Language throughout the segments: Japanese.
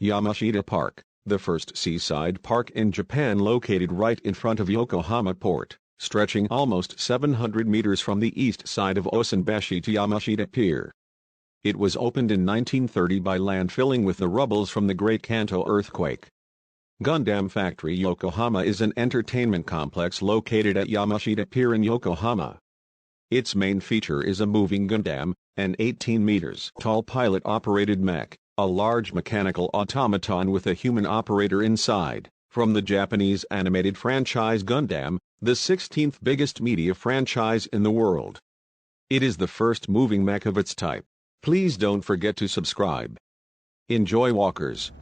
Yamashita Park, the first seaside park in Japan located right in front of Yokohama Port, stretching almost 700 meters from the east side of Osanbashi to Yamashita Pier. It was opened in 1930 by landfilling with the rubbles from the Great Kanto Earthquake. Gundam Factory Yokohama is an entertainment complex located at Yamashita Pier in Yokohama. Its main feature is a moving Gundam, an 18 meters tall pilot-operated mech, a large mechanical automaton with a human operator inside, from the Japanese animated franchise Gundam, the 16th biggest media franchise in the world. It is the first moving mech of its type. Please don't forget to subscribe. Enjoy walkers.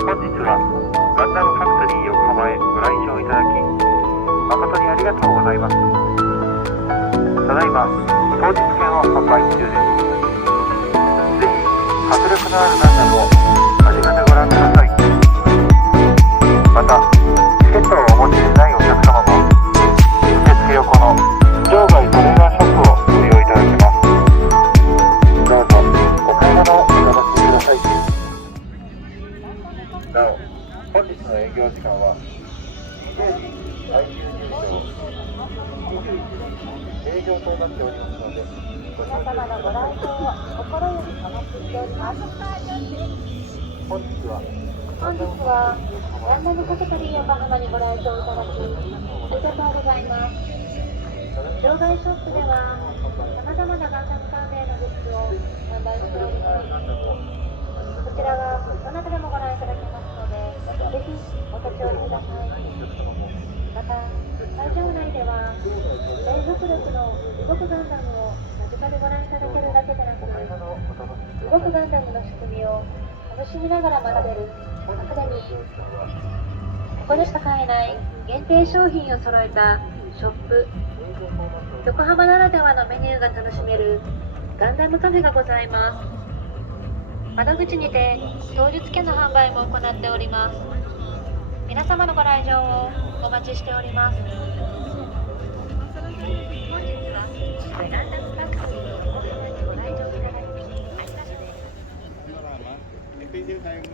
本日はガンダムファクトリー横浜へご来場いただき誠にありがとうございます。ただいま当日券を販売中です。ぜひ迫力のあるガンダムを間近でご覧ください。またチケットをお持ちでないお客様も受付横の場外トレーラーショップをご利用いただけます。どうぞお買い物をお楽しみください。なお、本日の営業時間は20時最終入場、21時営業となっておりますので、皆様のご来場を心よりお待ちしております。本日はガンダムファクトリー横浜にご来場いただきありがとうございます。場外ショップでは様々なガンダム関連のグッズを販売しております。こちらはどなたでもご覧いただけますので、ぜひお立ち寄りください。また、会場内では低速力の動くガンダムを間近でご覧いただけるだけでなく、動くガンダムの仕組みを楽しみながら学べるアカデミー、ここでしか買えない限定商品を揃えたショップ、横浜ならではのメニューが楽しめるガンダムカフェがございます。窓口にて当日券の販売も行っております。皆様のご来場をお待ちしております。本日はガンダムファクトリー横浜にご来場いただきありがとうございます。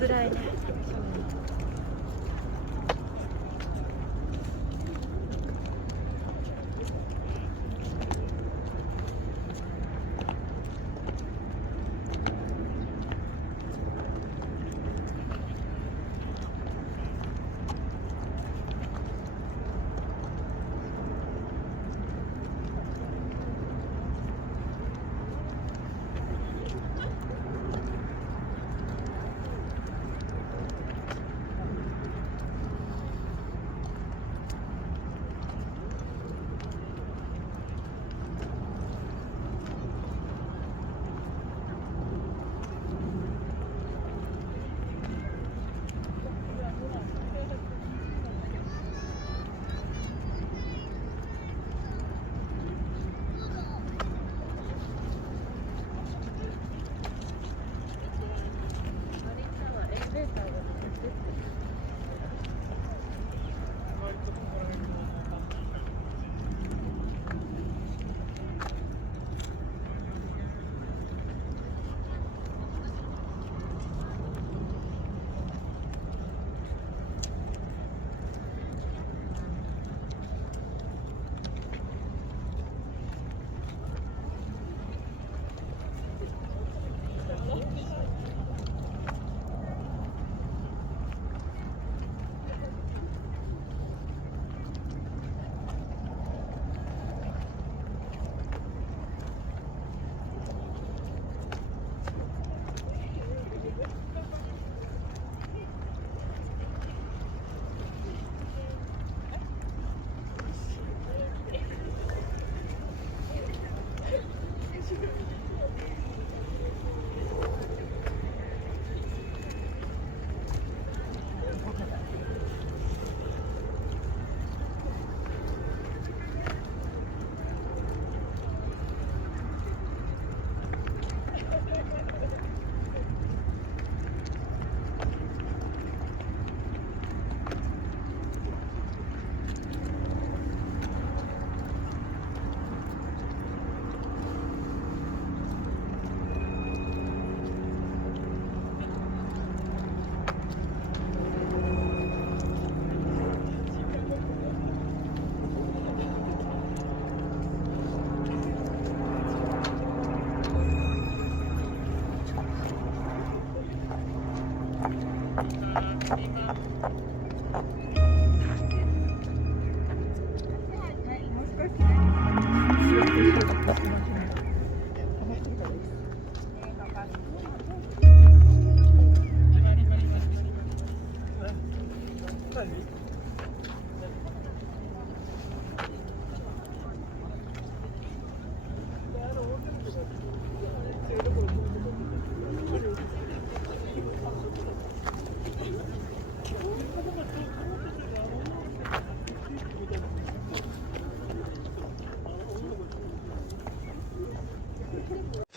辛いね。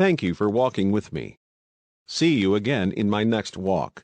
Thank you for walking with me. See you again in my next walk.